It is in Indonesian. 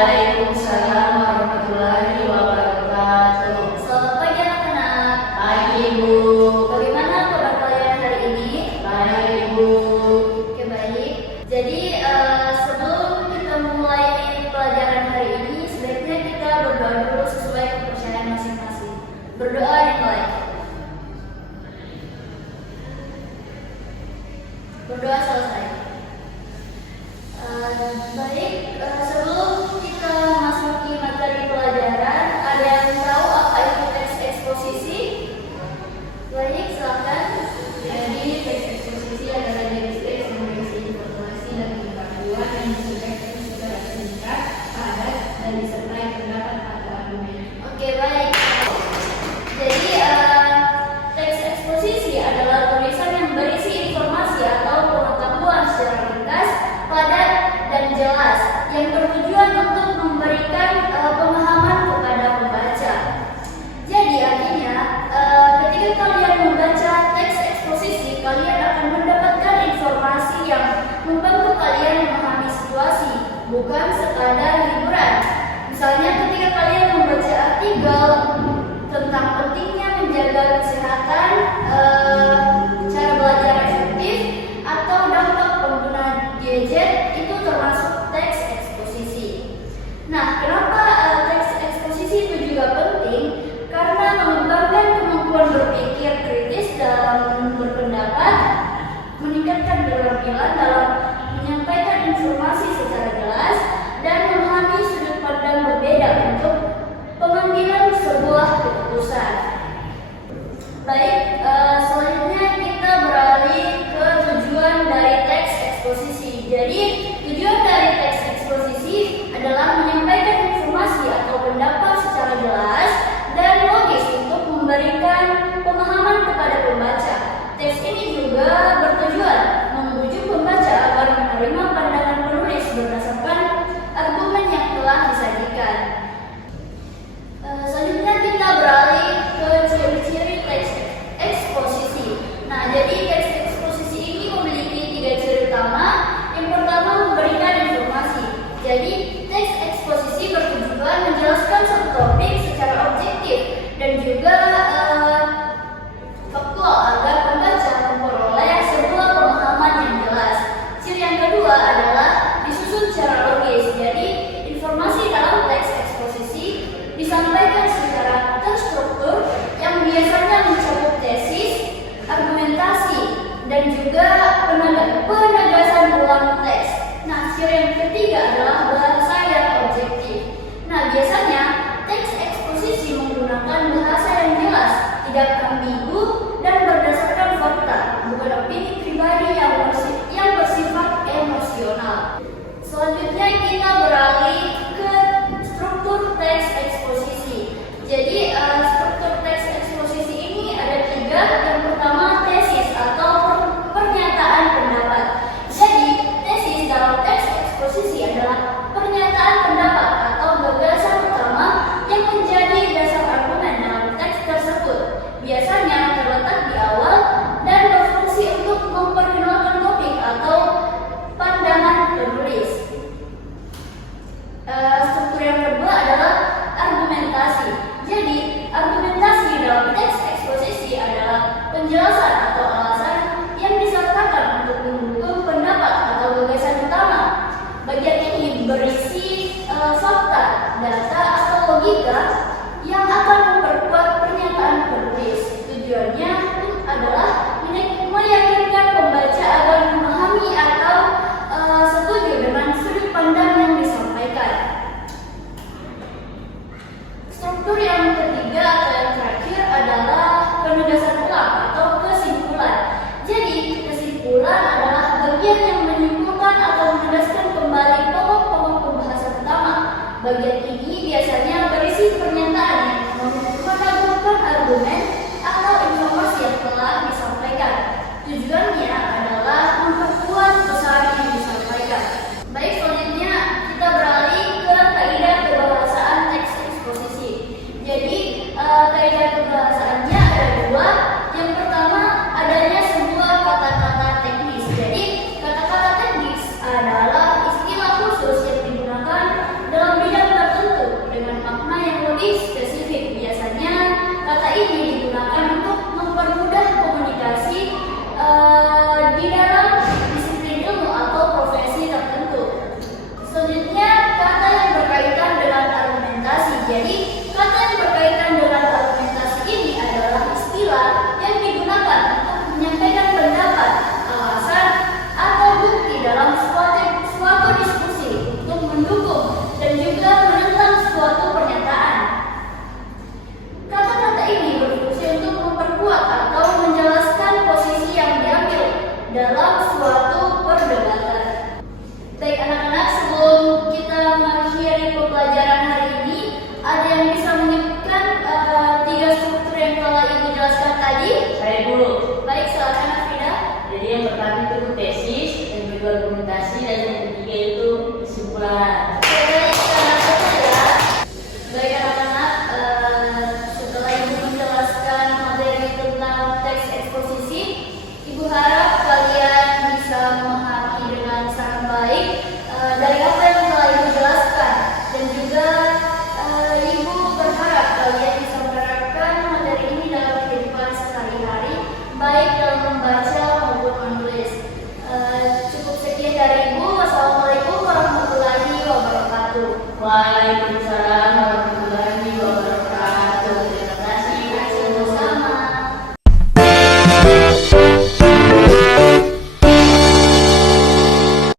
Waalaikumsalam warahmatullahi wabarakatuh. Selamat pagi anak-anak. Pagi Ibu. Bagaimana kabar kalian hari ini? Baik Ibu. Oke, baik. Jadi sebelum kita mulai pelajaran hari ini, sebaiknya kita berdoa dulu sesuai kepercayaan masing-masing. Berdoa dimulai. Berdoa selesai. Baik, sebelum kita masuki materi pelajaran, ada yang tahu apa itu teks eksposisi? Baik, silakan. Jadi teks eksposisi adalah jenis teks yang berisi informasi dan pengetahuan yang disampaikan secara singkat, padat, dan disertai pendapat atau argumen. Oke, baik. Jadi teks eksposisi adalah tulisan yang berisi informasi atau pengetahuan secara ringkas, padat, dan jelas yang bertujuan untuk memberikan pemahaman kepada pembaca. Jadi artinya ketika kalian membaca teks eksposisi, kalian akan mendapatkan informasi yang membantu kalian memahami situasi, bukan sekadar hiburan. Misalnya ketika kalian membaca artikel tentang pentingnya menjaga kesehatan, cara belajar efektif, atau dampak penggunaan gadget, itu termasuk teks eksposisi. Nah, kenapa teks eksposisi itu juga penting? Karena mengembangkan kemampuan berpikir kritis dalam berpendapat, meningkatkan keterampilan dalam menyampaikan informasi secara jelas, dan memahami sudut pandang berbeda untuk pengambilan sebuah keputusan. Baik, selanjutnya kita beralih ke tujuan dari teks eksposisi. Jadi, tujuan dari teks eksposisi adalah menyampaikan informasi atau pendapat secara jelas dan logis untuk memberikan pemahaman kepada pembaca. Teks ini juga bertujuan membujuk pembaca agar menerima pandangan penulis berdasarkan argumen yang telah disajikan. Selanjutnya kita beralih ke ciri-ciri teks eksposisi. Nah, jadi teks eksposisi ini memiliki 3 ciri utama. Yang pertama, memberikan informasi. Jadi, teks eksposisi bertujuan menjelaskan suatu topik secara objektif dan juga faktual agar pembaca memperoleh sebuah pemahaman yang jelas. Ciri yang kedua adalah disusun secara logis. Jadi, informasi dalam teks eksposisi disampaikan secara terstruktur yang biasanya mencakup tesis, argumentasi, dan juga penegasan ulang teks. Nah, ciri yang ketiga adalah bahasa yang objektif. Nah, biasanya teks eksposisi menggunakan bahasa yang jelas, tidak ambigu, dan berdasarkan fakta, bukan opini pribadi yang bersifat emosional. Selanjutnya kita beralih ke struktur teks eksposisi. Jadi struktur teks eksposisi ini ada 3. Yang pertama, tesis atau pernyataan pendapat. Jadi tesis dalam teks eksposisi adalah pernyataan pendapat atau gagasan utama yang menjadi dasar argumen dalam teks tersebut. Biasanya terletak di awal dan berfungsi untuk memperkenalkan topik atau pandangan penulis. Struktur yang kedua adalah argumentasi. Jadi, argumentasi dalam teks eksposisi adalah penjelasan atau alasan yang disertakan untuk mendukung pendapat atau gagasan utama. Bagian ini berisi fakta, data, atau logika yang akan memperkuat pernyataan penulis. Tujuannya adalah meyakinkan pembaca agar memahami atau setuju dengan sudut pandang yang disampaikan. Struktur yang ketiga atau yang terakhir adalah penegasan ulang atau kesimpulan. Jadi, kesimpulan adalah bagian yang menyimpulkan atau menegaskan kembali pokok-pokok pembahasan utama. Bagian ini biasanya berisi pernyataan yang menegakkan argumen atau informasi yang telah disampaikan. Tujuannya adalah memperkuat pesan yang disampaikan. Baik, selanjutnya kita beralih ke kaidah kebahasaan teks eksposisi. Jadi, kaidah kebahasaannya ada 2. Yang pertama, adanya sebuah kata-kata teknis. Jadi, kata-kata teknis adalah istilah khusus yang digunakan dalam bidang Dari